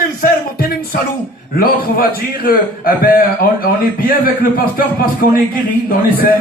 están enfermos, tienen salud. L'autre va dire, on est bien avec le pasteur parce qu'on est guéri, on est sain.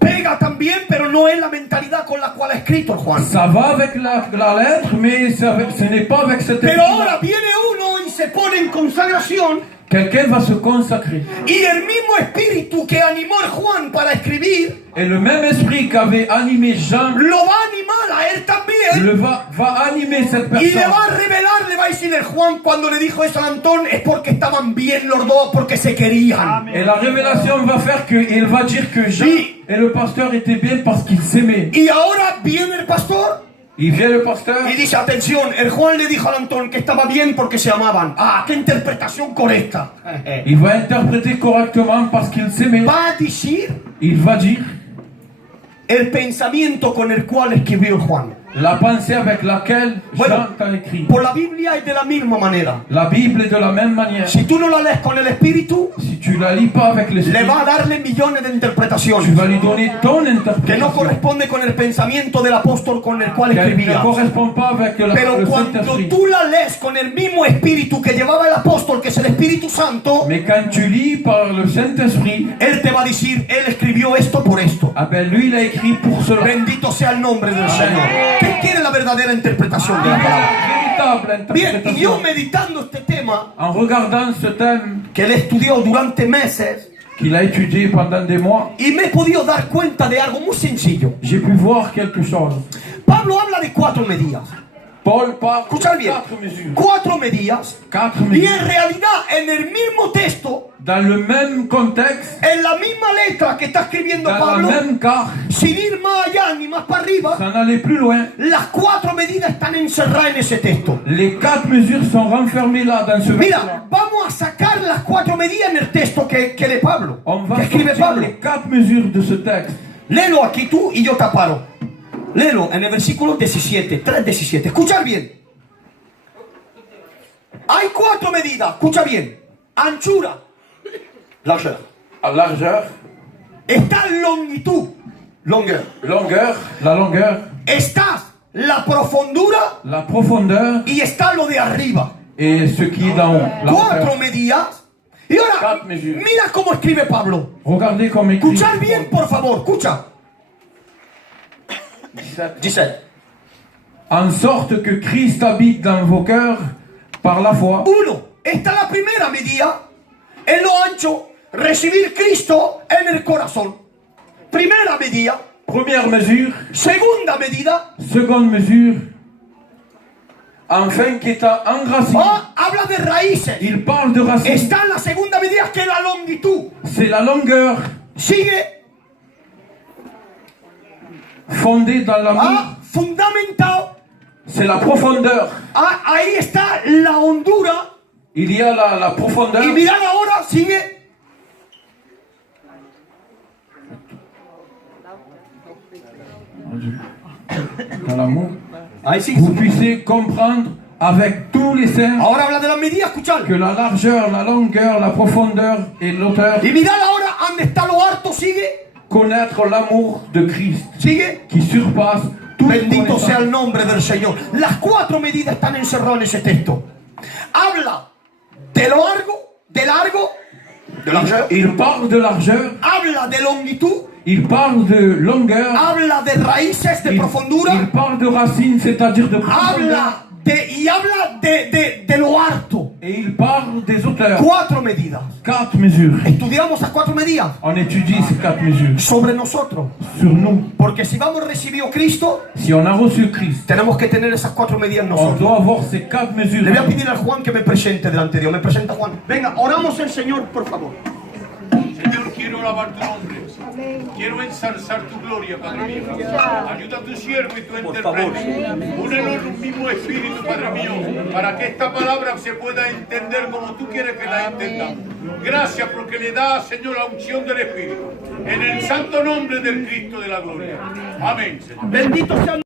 Pega también, pero no es la mentalidad con la cual ha escrito Juan. Ça va avec la lettre, mais ce n'est pas avec cette Pero esprit. ahora viene uno y se pone en consagración. Quelqu'un va se consacrer. Y el mismo espíritu que animó a Juan para escribir, Et le même esprit qu'avait animé Jean lo va a animar a él también. va animer cette Y le personne. va a revelar, le va a decir el Juan cuando le dijo eso a Antón, es porque estaban bien los dos, porque se querían. Et la révélation va faire qu'il va dire que Jean et le pasteur étaient bien parce qu'ils s'aimaient. Y ahora viene el pastor Il vient le pasteur. y dice, atención, el Juan le dijo al Antón que estaba bien porque se amaban. Ah, qué interpretación correcta. Il va interpréter correctement parce qu'ils s'aimaient. Va a decir Il va dire el pensamiento con el cual escribió Juan. la pensée avec laquelle Bueno, Jean a écrit. por la Biblia es de la misma manera. La Bible est de la même manière. Si tú no la lees con el espíritu, Si tu la lis pas avec l'esprit, le va a darle millones de tu interpretaciones vas lui donner ton que no interprétation. corresponde con el pensamiento del apóstol con el cual Qui ne escribía. correspond pas avec Pero le cuando Saint-Esprit. tú la lees con el mismo espíritu que llevaba el apóstol, que es el Espíritu Santo, Mais quand tu lis par le Saint-Esprit, él te va a decir, él escribió esto por esto. lui il a écrit pour cela. Bendito sea el nombre del Señor. ¿Qué quiere la verdadera interpretación de la palabra? Véritable Bien, y yo interprétation. meditando este tema, En regardant ce thème que él estudió durante meses, qu'il a étudié pendant des mois, y me he podido dar cuenta de algo muy sencillo. j'ai pu voir quelque chose. Pablo habla de 4 medidas. Paul parle Escuchad bien, 4 mesures. 4 medidas. 4 Y mesures. en realidad, en el mismo texto, Dans le même contexte, en la misma letra que está escribiendo dans la Pablo, même carte, sin ir más allá ni más para arriba, sans aller plus loin, las 4 medidas están encerradas en ese texto. les 4 mesures sont renfermées là dans ce verset. Mira, vamos a sacar las 4 medidas en el texto que lee Pablo, On va que escribe sortir Pablo. les 4 mesures de ce texte. Léelo aquí tú y yo te paro. Léelo en el versículo 17, 3:17. Escuchad bien. Hay 4 medidas, escucha bien. Anchura, largeur. À largeur, Está longitud, longueur. longueur, la longueur, Está la profundura la profondeur y está lo de arriba. et ce qui est d'en haut. La 4 hauteur. medidas. Y ahora, 4 mesures. mira cómo escribe Pablo. Regardez comme écrit. Escuchad bien, por favor, escucha. 17. 17. En sorte que Christ habite dans vos cœurs par la foi. 1. Esta es la primera medida. En lo ancho, recibir Cristo en el corazón. Primera medida. Première mesure. Segunda medida. Seconde mesure. Enfin qu'étant enraciné. Habla de raíces. Il parle de racines. Está en la segunda medida, que es la longitud. C'est la longueur Sigue. fondée dans l'amour. Fundamentado. C'est la profondeur. Ahí está la hondura. Il y a la profondeur. Y mirad ahora, sigue. Dans l'amour. Ahí sigue. Vous puissiez comprendre avec tous les saints Ahora habla de las medidas, escuchad. que la largeur, la longueur, la profondeur et l'auteur Y mirad ahora donde está lo harto, sigue. connaître l'amour de Christ Sigue. qui surpasse tout. Bendito sea el nombre del Señor. Las 4 medidas están encerradas en ese texto. Habla de lo largo, de largeur. Il parle de largeur, Habla de longitud. il parle de longueur, Habla de raíces, de il profundura. parle de racines, c'est-à-dire de profondeur, Habla de lo harto. et il parle des auteurs. 4 medidas. 4 mesures. Estudiamos esas 4 medidas On étudie ces 4 mesures sobre nosotros. sur nous. Porque si vamos recibido Cristo, Si on a reçu Christ, tenemos que tener esas 4 medidas en on nosotros. doit avoir ces 4 mesures. Le voy a pedir al Juan que me presente delante de Dios. Me presenta Juan. Venga, oramos al Señor, por favor. Señor, quiero alabar tu nombre. Quiero ensalzar tu gloria, Padre mío. Ayuda a tu siervo y tu intérprete. Únelo en un mismo espíritu, Padre mío, para que esta palabra se pueda entender como tú quieres que la entendamos. Gracias porque le da, Señor, la unción del Espíritu. En el santo nombre del Cristo de la gloria. Amén, Señor. Bendito sea